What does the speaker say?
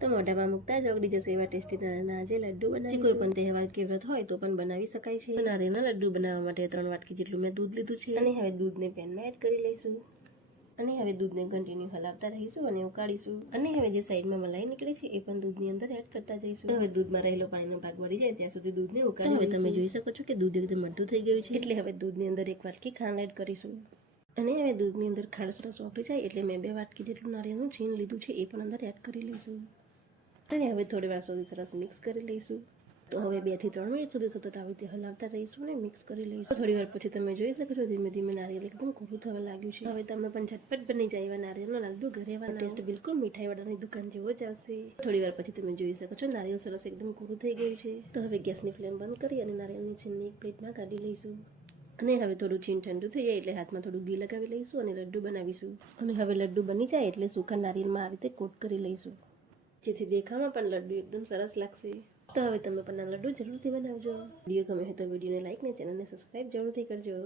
તો મોઢામાં મૂકતા જ ઓગળી જશે એવા ટેસ્ટી નાના આજે લડ્ડુ બનાવી કોઈ પણ તહેવાર કે વ્રત હોય તો પણ બનાવી શકાય છે નારિયેળના લડ્ડુ બનાવવા માટે 3 વાટકી જેટલું મેં દૂધ લીધું છે અને હવે દૂધને પેનમાં એડ કરી લઈશું અને હવે દૂધને કન્ટિન્યુ હલાવતા રહીશું અને ઉકાળીશું અને હવે જે સાઈડમાં મલાઈ નીકળે છે એ પણ દૂધની અંદર એડ કરતા જઈશું હવે દૂધમાં રહેલો પાણીનો ભાગ વળી જાય ત્યાં સુધી દૂધને ઉકાળી હવે તમે જોઈ શકો છો કે દૂધ એકદમ મઠ્ઠું થઈ ગયું છે એટલે હવે દૂધની અંદર 1 વાટકી ખાંડ એડ કરીશું અને હવે દૂધની અંદર ખાંડ સરસ ઓગળી જાય એટલે મેં 2 વાટકી જેટલું નારિયેળનું છીણ લીધું છે એ પણ અંદર એડ કરી લઈશું અને હવે થોડી વાર સુધી સરસ મિક્સ કરી લઈશું તો હવે 2 થી 3 મિનિટ સુધી સતત આવી રીતે હલાવતા રહીશું અને મિક્સ કરી લઈશું થોડી વાર પછી તમે જોઈ શકો છો ધીમે ધીમે નારિયેળ એકદમ કોરું થવા લાગ્યું છે હવે તમે પણ ઝટપટ બની જાય એવા નારિયેળનો લાડુ ઘરે ટેસ્ટ બિલકુલ મીઠાઈવાળાની દુકાન જેવો જ આવશે થોડી વાર પછી તમે જોઈ શકો છો નારિયેળ સરસ એકદમ કોરું થઈ ગયું છે તો હવે ગેસની ફ્લેમ બંધ કરી અને નારિયેળની છીણની એક પ્લેટમાં કાઢી લઈશું અને હવે થોડું છીણ ઠંડુ થઈ જાય એટલે હાથમાં થોડું ઘી લગાવી લઈશું અને લડ્ડુ બનાવીશું અને હવે લડ્ડુ બની જાય એટલે સૂકા નારિયેળમાં આ રીતે કોટ કરી લઈશું જેથી દેખાવામાં પણ લડ્ડુ એકદમ સરસ લાગશે તો હવે તમે પણ આ લડ્ડુ જરૂરથી બનાવજો વિડીયો ગમે હોય તો વિડીયોને લાઈક ને ચેનલને સબસ્ક્રાઇબ જરૂરથી કરજો